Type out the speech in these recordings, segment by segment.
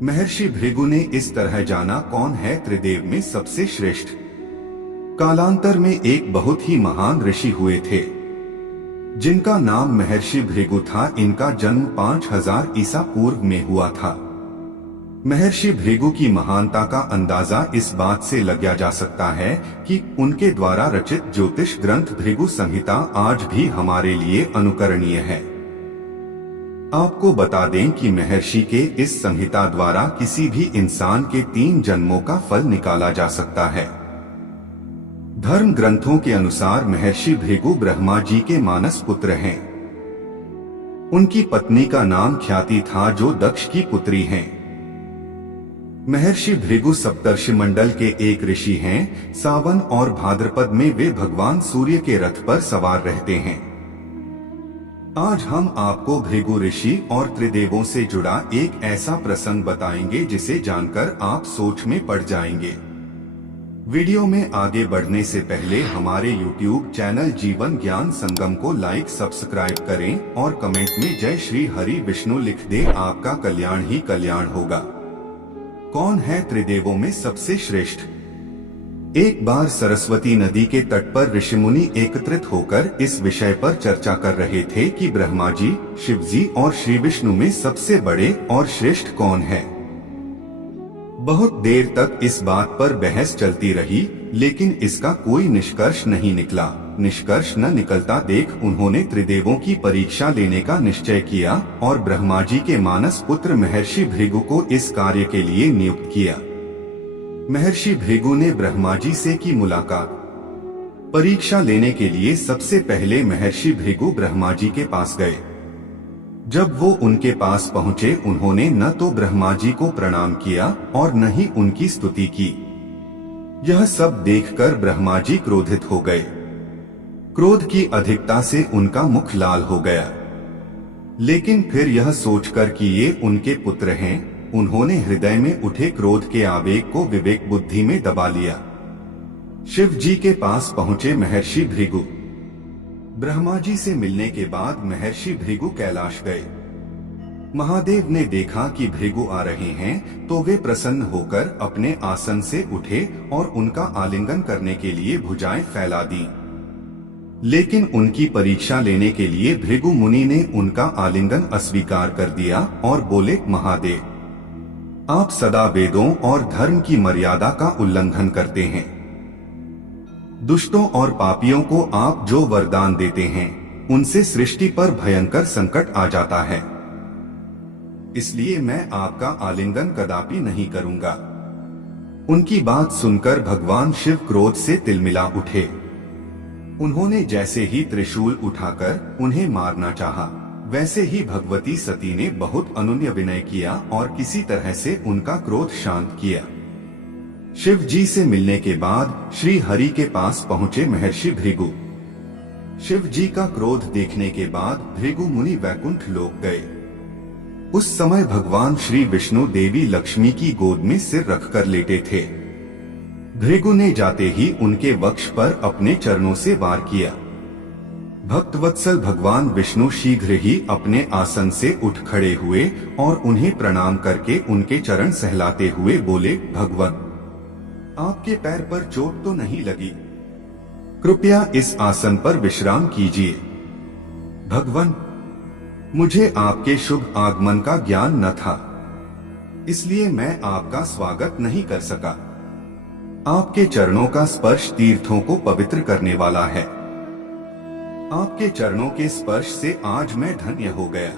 महर्षि भृगु ने इस तरह जाना कौन है त्रिदेव में सबसे श्रेष्ठ। कालांतर में एक बहुत ही महान ऋषि हुए थे जिनका नाम महर्षि भृगु था। इनका जन्म 5000 ईसा पूर्व में हुआ था। महर्षि भृगु की महानता का अंदाजा इस बात से लगाया जा सकता है कि उनके द्वारा रचित ज्योतिष ग्रंथ भृगु संहिता आज भी हमारे लिए अनुकरणीय है। आपको बता दें कि महर्षि के इस संहिता द्वारा किसी भी इंसान के 3 जन्मों का फल निकाला जा सकता है। धर्म ग्रंथों के अनुसार महर्षि भृगु ब्रह्मा जी के मानस पुत्र हैं। उनकी पत्नी का नाम ख्याति था जो दक्ष की पुत्री हैं। महर्षि भृगु सप्तर्षि मंडल के एक ऋषि हैं। सावन और भाद्रपद में वे भगवान सूर्य के रथ पर सवार रहते हैं। आज हम आपको भृगु ऋषि और त्रिदेवों से जुड़ा एक ऐसा प्रसंग बताएंगे जिसे जानकर आप सोच में पड़ जाएंगे। वीडियो में आगे बढ़ने से पहले हमारे YouTube चैनल जीवन ज्ञान संगम को लाइक सब्सक्राइब करें और कमेंट में जय श्री हरि विष्णु लिख दें। आपका कल्याण ही कल्याण होगा। कौन है त्रिदेवों में सबसे श्रेष्ठ। एक बार सरस्वती नदी के तट पर ऋषिमुनि एकत्रित होकर इस विषय पर चर्चा कर रहे थे कि ब्रह्मा जी, शिव जी और श्री विष्णु में सबसे बड़े और श्रेष्ठ कौन है। बहुत देर तक इस बात पर बहस चलती रही, लेकिन इसका कोई निष्कर्ष नहीं निकला। निष्कर्ष न निकलता देख उन्होंने त्रिदेवों की परीक्षा लेने का निश्चय किया और ब्रह्मा जी के मानस पुत्र महर्षि भृगु को इस कार्य के लिए नियुक्त किया। महर्षि भृगु ने ब्रह्मा जी से की मुलाकात। परीक्षा लेने के लिए सबसे पहले महर्षि भृगु ब्रह्मा जी के पास गए। जब वो उनके पास पहुंचे, उन्होंने न तो ब्रह्मा जी को प्रणाम किया और न ही उनकी स्तुति की। यह सब देखकर ब्रह्मा जी क्रोधित हो गए। क्रोध की अधिकता से उनका मुख लाल हो गया। लेकिन फिर यह सोचकर कि ये उनके पुत्र हैं, उन्होंने हृदय में उठे क्रोध के आवेग को विवेक बुद्धि में दबा लिया। शिव जी के पास पहुंचे महर्षि भृगु। ब्रह्मा जी से मिलने के बाद महर्षि भृगु कैलाश गए। महादेव ने देखा कि भृगु आ रहे हैं तो वे प्रसन्न होकर अपने आसन से उठे और उनका आलिंगन करने के लिए भुजाएं फैला दी। लेकिन उनकी परीक्षा लेने के लिए भृगु मुनि ने उनका आलिंगन अस्वीकार कर दिया और बोले, महादेव, आप सदा वेदों और धर्म की मर्यादा का उल्लंघन करते हैं। दुष्टों और पापियों को आप जो वरदान देते हैं उनसे सृष्टि पर भयंकर संकट आ जाता है। इसलिए मैं आपका आलिंगन कदापि नहीं करूंगा। उनकी बात सुनकर भगवान शिव क्रोध से तिलमिला उठे। उन्होंने जैसे ही त्रिशूल उठाकर उन्हें मारना चाहा, वैसे ही भगवती सती ने बहुत अनुनय विनय किया और किसी तरह से उनका क्रोध शांत किया। शिव जी से मिलने के बाद श्री हरि के पास पहुंचे महर्षि भृगु। शिव जी का क्रोध देखने के बाद भृगु मुनि वैकुंठ लोक गए। उस समय भगवान श्री विष्णु देवी लक्ष्मी की गोद में सिर रखकर लेटे थे। भृगु ने जाते ही उनके वक्ष पर अपने चरणों से वार किया। भक्तवत्सल भगवान विष्णु शीघ्र ही अपने आसन से उठ खड़े हुए और उन्हें प्रणाम करके उनके चरण सहलाते हुए बोले, भगवान, आपके पैर पर चोट तो नहीं लगी? कृपया इस आसन पर विश्राम कीजिए। भगवान, मुझे आपके शुभ आगमन का ज्ञान न था, इसलिए मैं आपका स्वागत नहीं कर सका। आपके चरणों का स्पर्श तीर्थों को पवित्र करने वाला है। आपके चरणों के स्पर्श से आज मैं धन्य हो गया।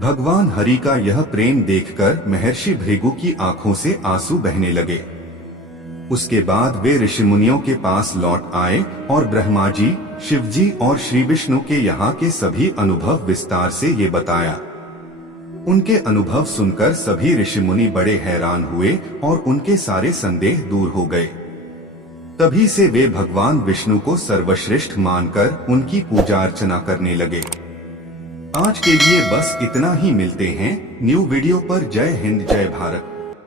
भगवान हरि का यह प्रेम देखकर महर्षि भृगु की आंखों से आंसू बहने लगे। उसके बाद वे ऋषिमुनियों के पास लौट आए और ब्रह्मा जी, शिव जी और श्री विष्णु के यहाँ के सभी अनुभव विस्तार से ये बताया। उनके अनुभव सुनकर सभी ऋषिमुनि बड़े हैरान हुए और उनके सारे संदेह दूर हो गए। तभी से वे भगवान विष्णु को सर्वश्रेष्ठ मानकर उनकी पूजा अर्चना करने लगे। आज के लिए बस इतना ही। मिलते हैं न्यू वीडियो पर। जय हिंद, जय भारत।